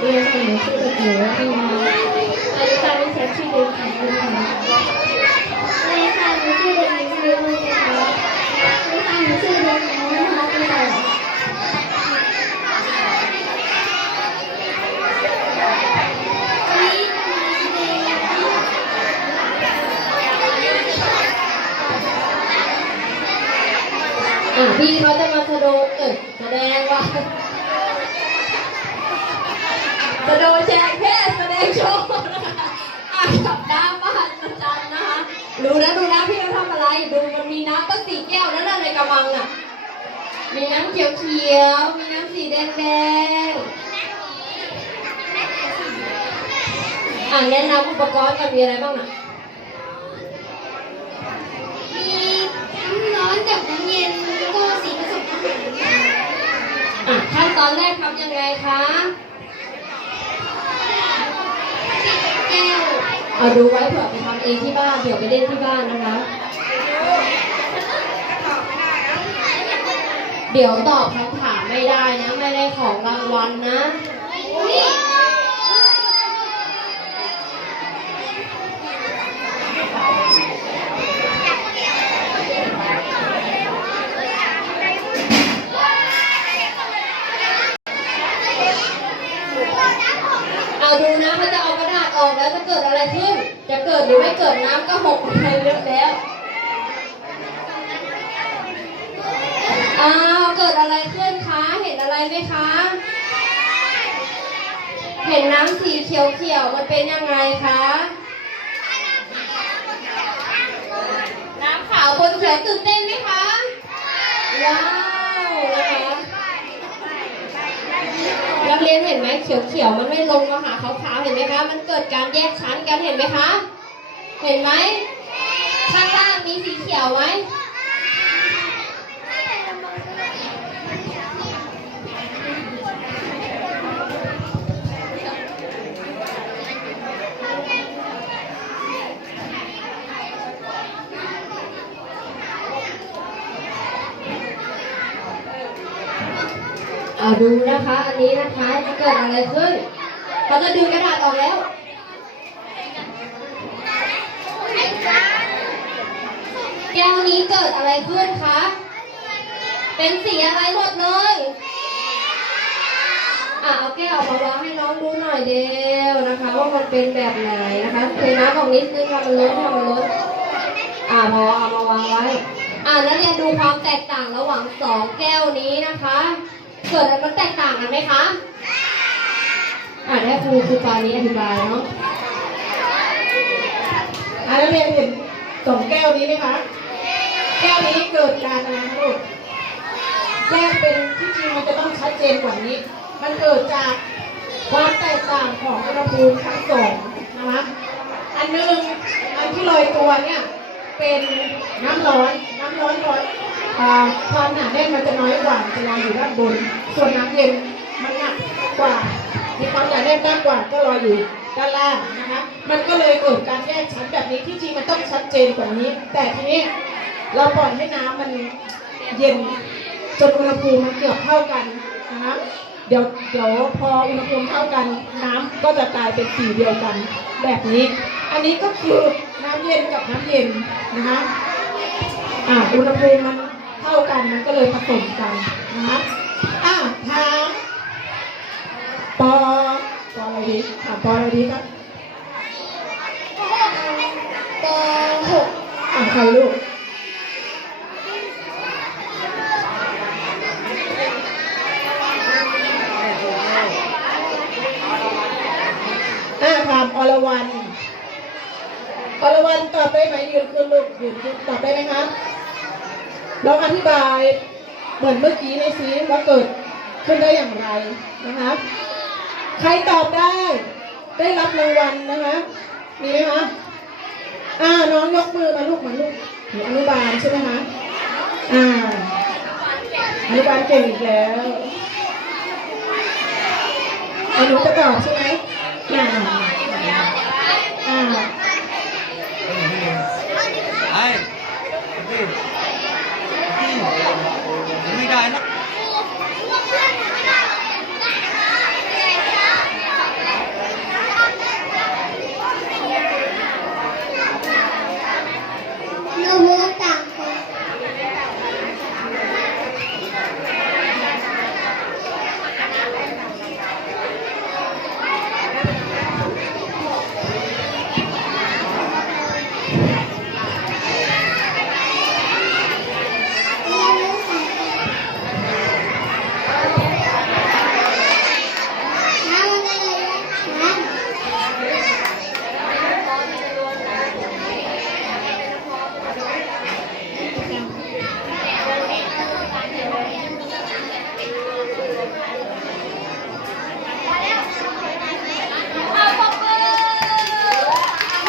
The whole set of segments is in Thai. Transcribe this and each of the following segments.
เรียนหนูชื่อเด็กหญิงรัตนาอายุการไม่ใช้ชื่อเด็กหญิงนะคะเรีค่ะหนูชื่อเด็กหญิงสริวัลย์นะคะเรีค่ะหนูชื่อเด็กหญิงนะคะคุณค่ะอะพี่เขาจะมาแสดงเออแสดงว่า นะดูนะพี่เขาทำอะไรดูมันมีน้ำตั้งสี่แก้วนั่นน่ะในกระมังอะ มีน้ำเขียวเขียวๆมีน้ำสีแดงแดงๆอะแนะนำอุปกรณ์กันมีอะไรบ้างอะมีน้ำร้อนกับน้ำเย็นแล้วก็สีผสมอาหารอะขั้นตอนแรกทำยังไงคะแก้ว เอาดูไว้เผื่อไปทำเองที่บ้านเผื่อไปเล่นที่บ้านนะคะ เดี๋ยวตอบคำถามไม่ได้นะ ไม่ได้ของรางวัลนะ เอาดูนะมันจะเอากระดาษออกแล้วจะ เกิดอะไรขึ้น จะเกิดหรือไม่เกิดน้ำก็หกไปเยอะแล้วอ้าวเกิดอะไรขึ้นคะ เห็นอะไรไหมคะ เห็นน้ำสีเขียวๆมันเป็นยังไงคะน้ำขาวบนเขียวตื่นเต้นไหมคะว้าว นักเรียนเห็นไหมเขียวๆมันไม่ลงมาหาขาวๆเห็นไหมคะ มันเกิดการแยกชั้นกันเห็นไหมคะ เห็นไหมข้างล่างมีสีเขียวไหม เอาดูนะคะ อันนี้นะคะจะเกิดอะไรขึ้นเขาจะดึงกระดาษออกแล้วแก้วนี้เกิดอะไรขึ้นคะ เป็นสีอะไรหมดเลยอะเอาแก้วมาวางให้น้องดูหน่อยเดียวนะคะ ว่ามันเป็นแบบไหนนะคะเทน้ำออกนิดนึงทำมันล้นทำมันล้นอะพอเอามาวางไว้ อะนักเรียนดูความแตกต่างระหว่างสองแก้วนี้นะคะ เกิดอะไรมันแตกต่างกันไหมคะ อะได้ครูครูปานี้อธิบายเนาะอะนักเรียนเห็นสองแก้วนี้ไหมคะ แก้วนี้เกิดการอะไรคะลูกแยกเป็นที่จริงมันจะต้องชัดเจนกว่านี้ มันเกิดจากความแตกต่างของอุณหภูมิทั้งสองนะคะอันหนึงอันที่ลอยตัวเนี่ยเป็นน้ำร้อนน้ำร้อนร้อน ความหนาแน่นมันจะน้อยกว่ามันจะลอยอยู่ด้านบน ส่วนน้ำเย็นมันหนักกว่า มีความหนาแน่นมากกว่าก็ลอยอยู่ด้านล่างนะคะ มันก็เลยเกิดการแยกชั้นแบบนี้ที่จริงมันต้องชัดเจนกว่านี้ แต่ทีนี้เราปล่อยให้น้ำมันเย็นจนอุณหภูมิมันเกือบเท่ากันนะคะเดี๋ยวเดี๋ยวพออุณหภูมิเท่ากันน้ำก็จะกลายเป็นสีเดียวกันแบบนี้ อันนี้ก็คือน้ำเย็นกับน้ำเย็นนะคะอ่าอุณหภูมิมัน เท่ากันมันก็เลยผสมกันนะคะอ่าถามปอปออะไรดีถามปออะไรดีครับปหกอ่าใครลูกอ่าถามอรวรรณอรวรรณตอบได้ไหมยืนขึ้นลูกยืนขึ้นตอบได้ไหมคะ ลองอธิบายเหมือนเมื่อกี้ในซิว่าเกิดขึ้นได้อย่างไรนะคะ ใครตอบได้ได้รับรางวัลนะคะมีไหมคะอ่าน้องยกมือมาลูกมือนลูกหนูอนุบาลใช่ไหมคะอ่าอนุบาลเก่งอีกแล้วหนูจะตอบใช่ไหมอ่าอ่า ไอ้ไม่ได้นะ เ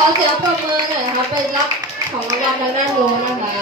ขอเสียงปรบมือหน่อยนะคะไปรับของรางวัลทางด้านโน้นนะคะ